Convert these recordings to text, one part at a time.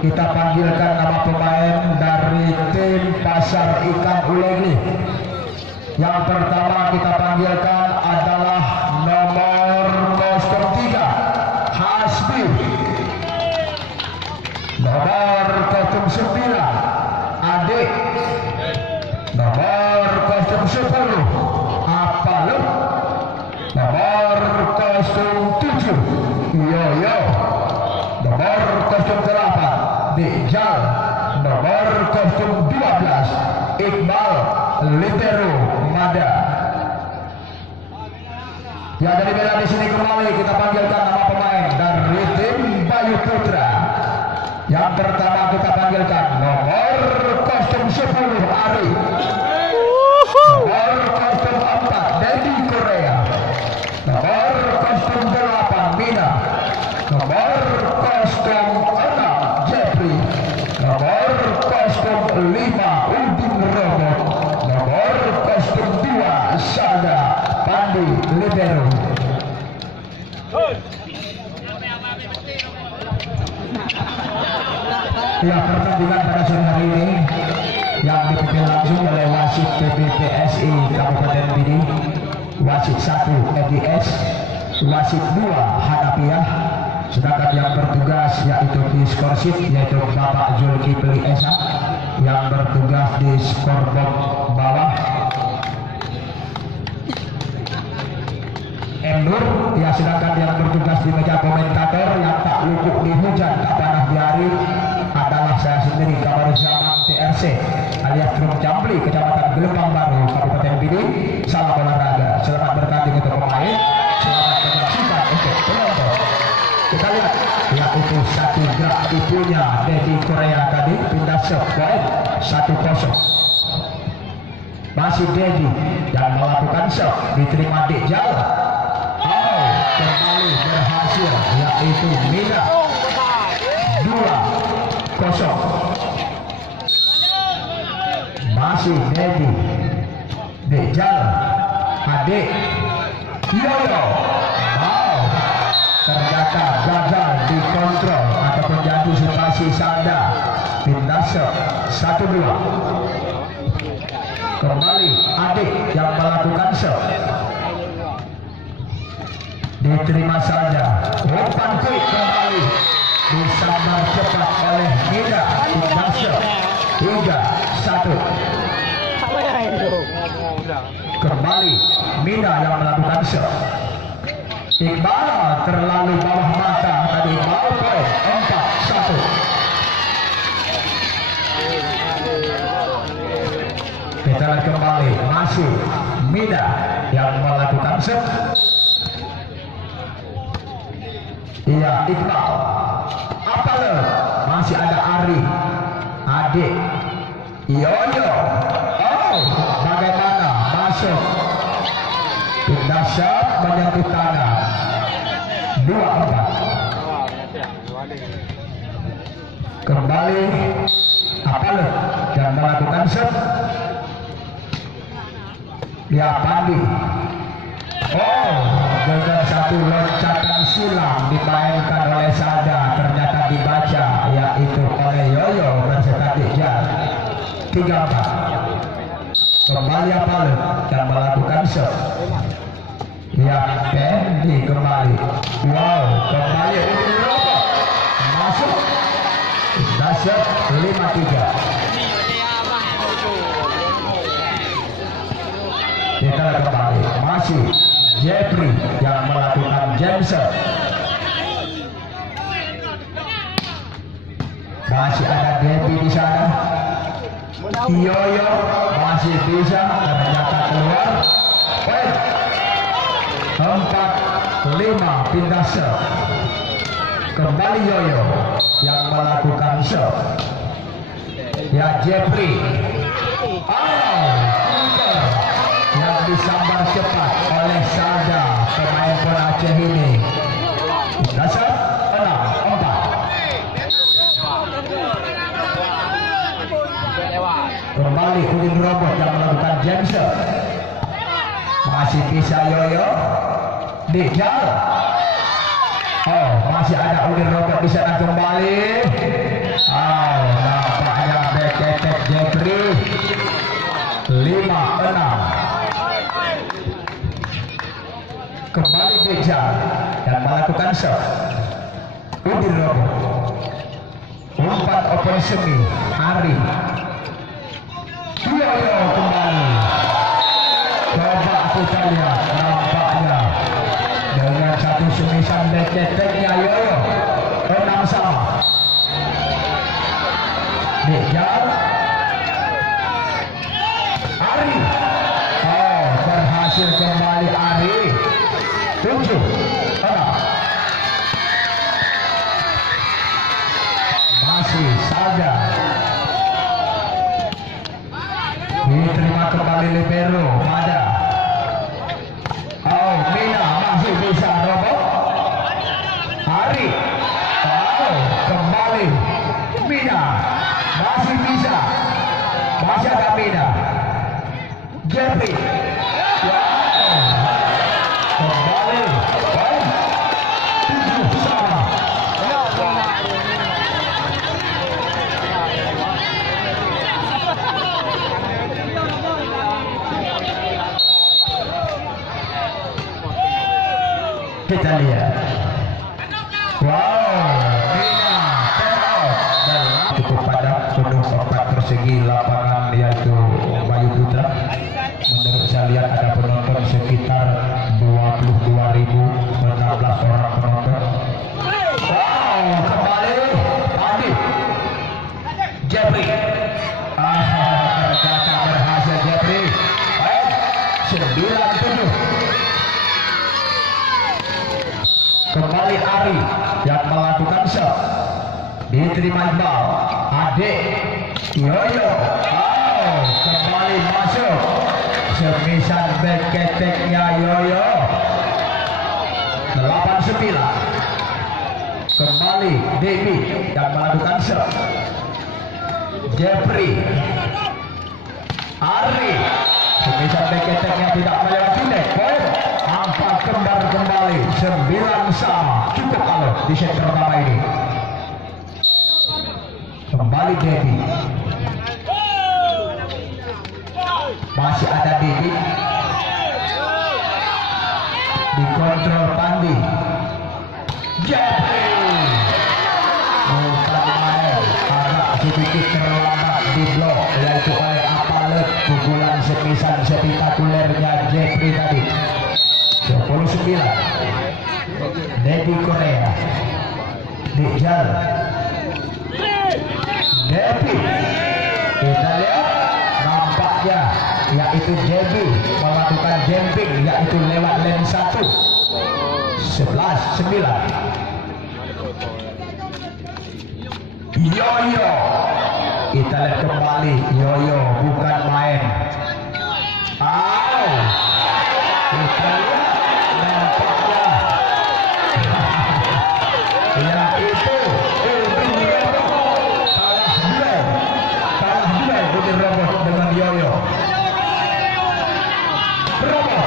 kita panggilkan nama pemain dari tim Pasar Ikan Ulegi. Yang pertama kita panggilkan adalah nomor 03 Hasbi, nomor 09 Adik, nomor 10 Apalu, nomor 07 Yoyo, nomor 08 Dijal, nomor 12 Iqbal Litero Mada. Yang dari bela di sini kembali kita panggilkan nama pemain dari tim Bayu Putra. Yang pertama kita panggilkan nomor 10 Ari, nomor 4 Dedi Korea, nomor 08 Mina, nomor 06 Jeffrey, nomor 05 Udin Robot, nomor 02 Sada Pandi Libero. Ya, pertandingan pada sore hari ini yang dipimpin langsung oleh wasit PBPSI Kabupaten Pidi, wasit 1 EDS, wasit 2 Hanafiah, sedangkan yang bertugas yaitu di skor sheet yaitu Bapak Zulkifli Esa yang bertugas di scoreboard bawah. Endur ya, sedangkan yang bertugas di meja komentator yang tak luput di hujan tak panas di hari adalah saya sendiri, Kabar Zaman TRC alias Trum Jambli, Kecamatan Gelembang Baru, Kabupaten Pidi. Salam olahraga, selamat bertanding untuk pemain, selamat menyaksikan untuk penonton. Kita lihat yaitu satu gerak ibunya Dedi Korea tadi pindah shot point 1-0. Masih Dedi yang melakukan shot, diterima Dijal. Kembali berhasil yaitu Mina 2-0. Masih Dedi, Dijal, Adik, Yoyo. Ternyata gagal dikontrol ataupun jatuh situasi Sada. Pindah shot 1-2. Kembali Adik yang melakukan shot, diterima saja. Umpan quick kembali disambar cepat oleh Mida. Pindah shot 3-1. Kembali Mida yang melakukan shot. Iqbal terlalu bawah mata tadi. Iqbal poin 4-1. Kita lihat kembali masih Mida yang melakukan shot. Iya, Iqbal. Apalah, masih ada Ari, Adik, Yoyo. Oh, bagaimana masuk? Pindah shot menyentuh tanah. 2-4. Kembali Apalah yang melakukan shot. Ya, Pandi. Oh, gagal satu loncatan silam dimainkan oleh Sada, ternyata dibaca yaitu oleh Yoyo berserta Dijal. 3-4. Kembali Apalah yang melakukan shot. Ya, Pendi kembali. Wow, kembali Udin Robot masuk. Shot 5-3. Kita kembali masih Jeffrey yang melakukan Jensen. Masih ada Debbie di sana. Yoyo masih bisa, ternyata keluar. 4-5 pindah shot. Kembali Yoyo yang melakukan shot. Ya, Jeffrey. Yang disambar cepat oleh Sada, pemain bola Aceh ini. Dasar 6-4. Kembali Udin Robot yang melakukan Jensen. Masih bisa Yoyo. Dijal. Oh, masih ada Udin Robot di sana kembali. 5-6. Kembali Dejal dan melakukan shot. Udin Robo. Umpan operasi Ari. Yoyo kembali. Coba kita lihat nampaknya dengan satu semisan deketeknya Yoyo 6 sama. Dejal. Ari. Oh, berhasil kembali Ari. 7-6. Masih saja diterima kembali libero Mada. Oh, Mina masih bisa Robo. Ari. Oh, kembali Mina masih bisa. Masih ada Mina. Jeffrey. Kembali. 7 sama. Kita lihat. Wow, Mina take out dan cukup padat penuh 4 persegi lapangan yaitu Bayu Putra. Menurut saya lihat ada penonton sekitar 22.016 orang penonton. Wow, kembali Adi Jeffrey. Ternyata berhasil Jeffrey. 9-7. Kembali Ari yang melakukan shot. Diterima Iqbal. Adik Yoyo. Oh, kembali masuk. Semisan back keteknya Yoyo. 8-9. Kembali Devi yang melakukan shot. Jeffrey. Ari. Semisan back keteknya tidak melewati net. Poin. Angka kembar kembali 9 sama. Cukup kalau di set pertama ini. Kembali Devi. Masih ada Devi. Dikontrol Pandi. Jeffrey. Bukan main. Agak sedikit terlambat di blok. Yaitu oleh Apalet. Pukulan semisan spektakulernya Jeffrey tadi. 29. Dedi Korea. Dejal. Devi. Kita lihat nampaknya yaitu Devi melakukan jumping yaitu lewat lane 1. 11-9. Yoyo. Kita lihat kembali Yoyo bukan main. Kita lihat nampaknya ya itu kalah duel Udin Robo dengan Yoyo. Robo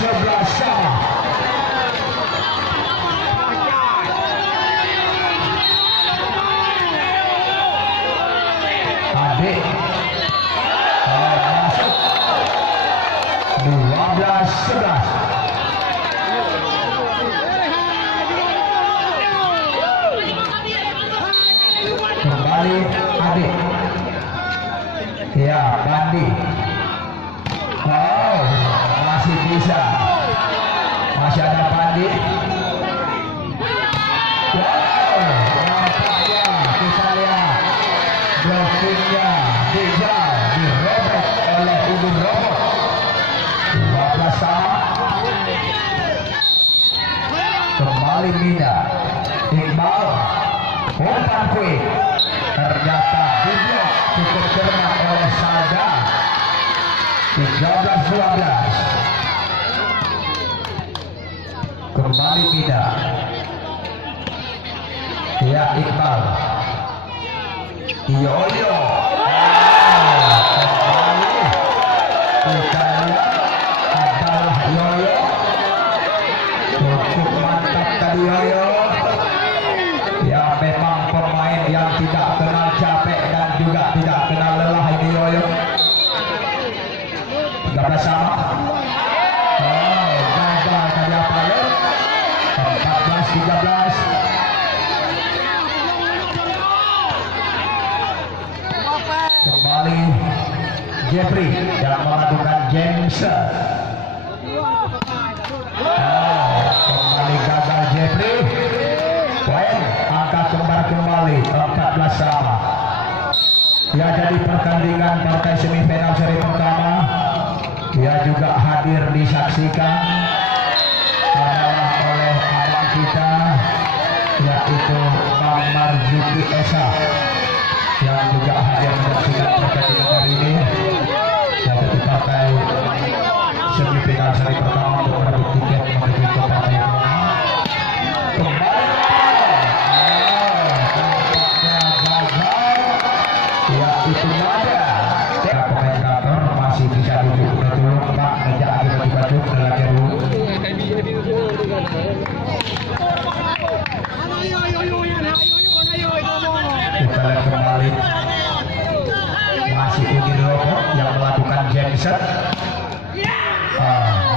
11 sama. Adik masuk 12-11. Kembali Adik. Ya, Bandi. Oh, masih bisa. Masih ada Bandi. Wow, nampaknya kita lihat blockingnya Dejal dirobek oleh Udin Robo. 12 sama. Kembali Mina. Iqbal. Umpan quick. Ternyata diblok cukup cermat oleh Sada. 13-12. Kembali Mina. Ya Iqbal. Yoyo. Kembali. Kita lihat adalah Yoyo. Cukup mantap tadi Yoyo. Ya memang pemain yang tidak kenal capek dan juga tidak kenal lelah ini Yoyo. 13 sama. Oh, gagal tadi apa ya? 14-13. Kembali Jeffrey dalam melakukan James. Kembali gagal Jeffrey. Poin angka kembar kembali 14 sama. Ya, jadi pertandingan partai semifinal seri pertama ya juga hadir disaksikan adalah oleh abang kita yaitu Bang Marzuki Esa yang juga hadir menyaksikan pertandingan hari ini yaitu partai semifinal seri pertama untuk merebut tiket menuju ke partai final. Kembali itu ada komentator masih bisa duduk betul Pak kerja baju-baju belajar dulu. Kita lihat kembali masih Udi Robo yang melakukan Jameson.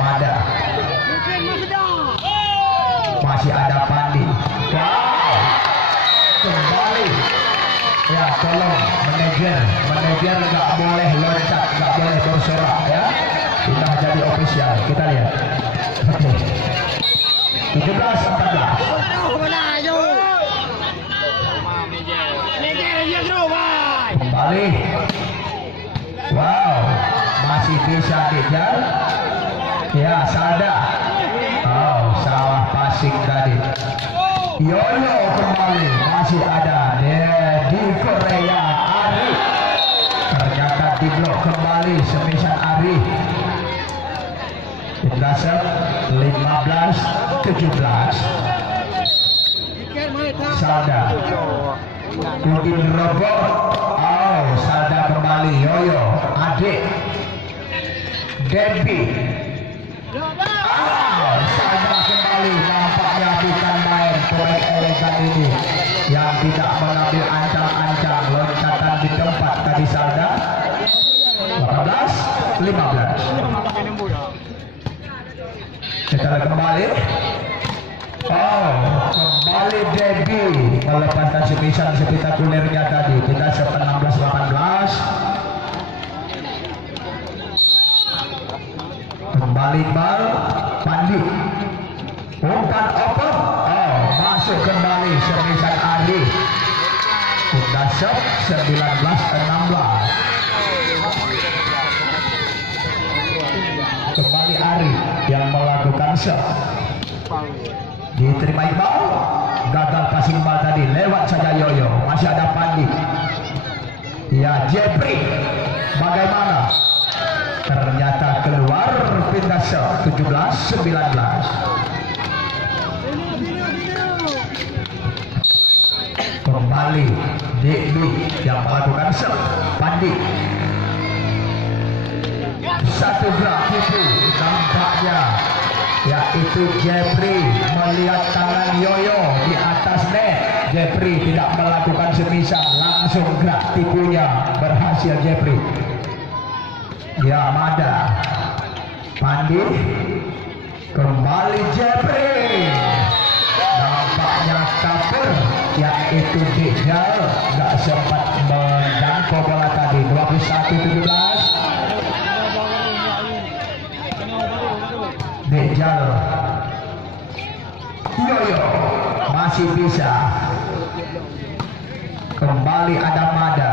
Mada masih ada Pandi. Kembali ya, tolong manajer nggak boleh loncat, nggak boleh bersorak ya, sudah jadi official. Kita lihat 17-14. Kembali, wow, masih bisa dikejar ya. Salda, oh salah passing tadi. Yoyo kembali masih ada di Korea. Ari ternyata diblok kembali semisan Ari. Dasar 15-17. Salda Udin Robo. Oh, Salda kembali. Yoyo adik Debbie. Salda kembali. Nampaknya bukan main pemain elegan ini yang tidak mengambil ancang-ancang loncatan di tempat tadi. Salda 18-15. Kita kembali. Oh, kembali Debbie melepaskan semisal spektakulernya tadi. Kita 16-18. Kembali bal Pandi. Umpan open. Oh, masuk kembali semisal Ari. Sudah shot 19-16. Kembali Ari yang melakukan shot. Diterima Iqbal, gagal passing bal tadi, lewat saja Yoyo. Masih ada Pandi. Ya, Jeffrey bagaimana? Ternyata keluar, pindah shot 17-19. Kembali Dewi yang melakukan shot. Pandi satu gerak itu nampaknya yaitu Jeffrey melihat tangan Yoyo di atas net. Jeffrey tidak melakukan semisal, langsung gerak tipunya berhasil Jeffrey. Ya, Mada Pandi kembali Jeffrey. Nampaknya cover yaitu Dijal gak sempat menjangkau bola tadi. 21-17. Dijal Yoyo masih bisa. Kembali ada Mada.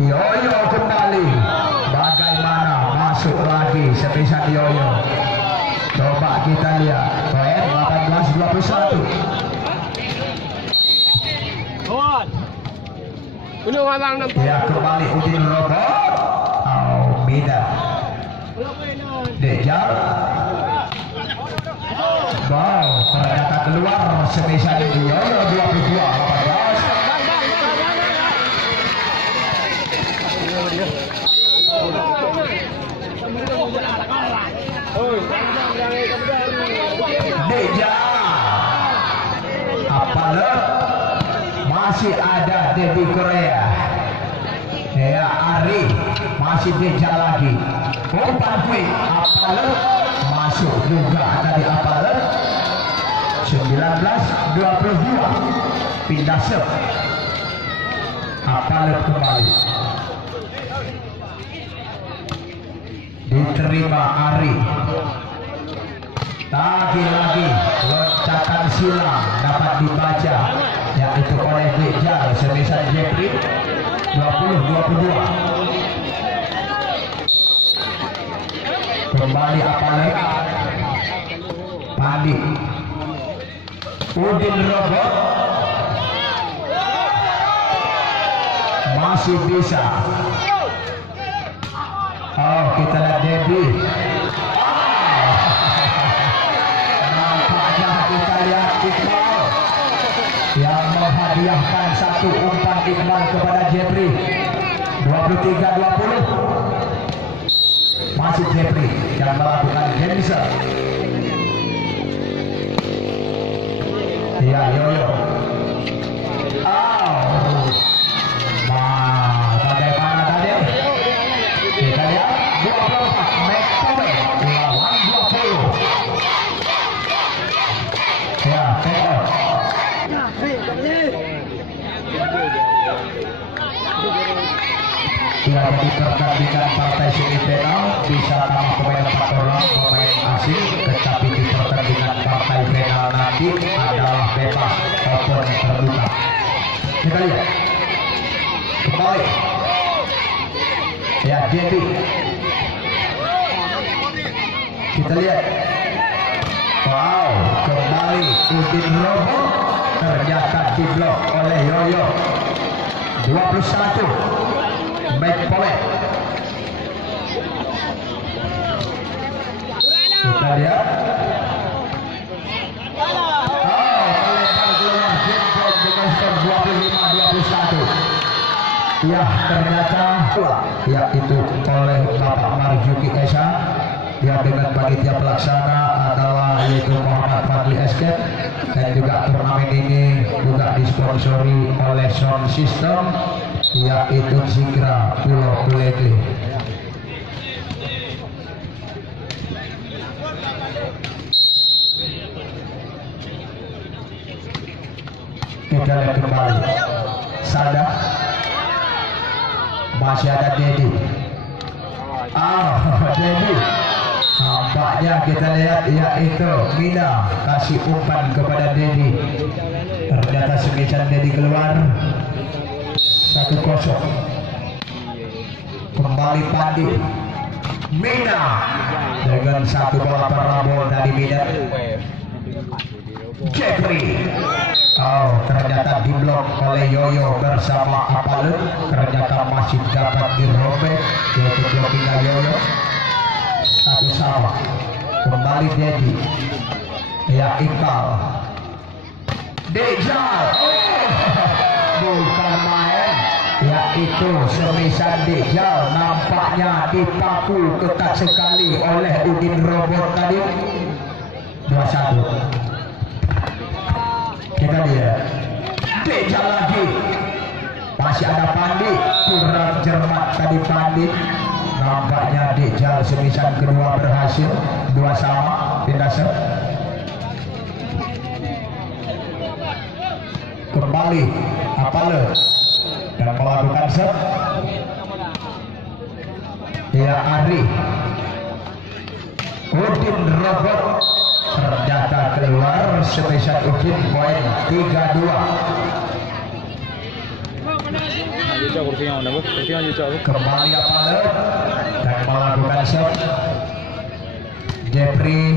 Yoyo kembali. Bagaimana masuk lagi sepisah Yoyo. Coba kita lihat. Poin 18-21. Ya, kembali Udin Robo. Oh, Mida Dijal. Wow, ternyata keluar semisal Yoyo 22-18. Deja Apalagi masih ada Debbie Korea. Ya Ari masih dikejar lagi. Umpan quick Apalet masuk juga dari Apalet. 19-22 pindah serve. Apalet kembali. Diterima Ari. Lagi-lagi loncatan silang dapat dibaca, yaitu oleh Dejal semisal Jeffrey. 20-22 kembali Apalet. Pandi Udin Robot masih bisa. Oh, kita lihat Debbie. Nampaknya kita lihat Iqbal yang menghadiahkan satu umpan Iqbal kepada Jeffrey. 23-20 masih Jeffrey yang melakukan Jensen. Ya Yoyo. Bagaimana tadi? Kita lihat 24 McCoy lawan 20. Ya, Teo. Tidak jadi pertandingan partai semifinal bisa tambah pemain 4 orang pemain asing, tetapi di pertandingan partai final nanti adalah bebas maupun terbuka. Kita lihat kembali. Ya Debbie. Kita lihat. Wow, kembali Udin Robo ternyata diblok oleh Yoyo. 21 McPolet. Kita lihat. Melebar keluar Jempol dengan skor 25-21. Ya, ternyata yaitu oleh Bapak Marjuki Esa. Ya, dengan panitia pelaksana adalah yaitu Muhammad Fadli Esket, dan juga turnamen ini juga disponsori oleh Sound System, yaitu Zigra Pulau Kulegli. Kita lihat kembali. Sada masih ada Dedi. Dedi. Nampaknya kita lihat yaitu Mina kasih umpan kepada Dedi. Ternyata semisal Dedi keluar. 1-0. Kembali Pandi. Mina dengan satu bola parabol dari Mina. Jeffrey. Ternyata diblok oleh Yoyo bersama Apalet. Ternyata masih dapat dirobek, yaitu blokingnya Yoyo. Satu sama. Kembali Dedi. Ya Iqbal. Dejal. Bukan main. Yaitu semisal Dejal nampaknya dipaku ketat sekali oleh Udin Robot tadi. 21. Kita lihat Dejal lagi. Masih ada Pandi. Kurang cermat tadi Pandi. Nampaknya Dejal semisal kedua berhasil. 2 sama. Pindah serve. Kembali Apalet dan melakukan serve. Ya Ari. Udin Robot ternyata keluar sebesar Udin, poin 3-2. Kembali Apalet dan melakukan serve. Jeffrey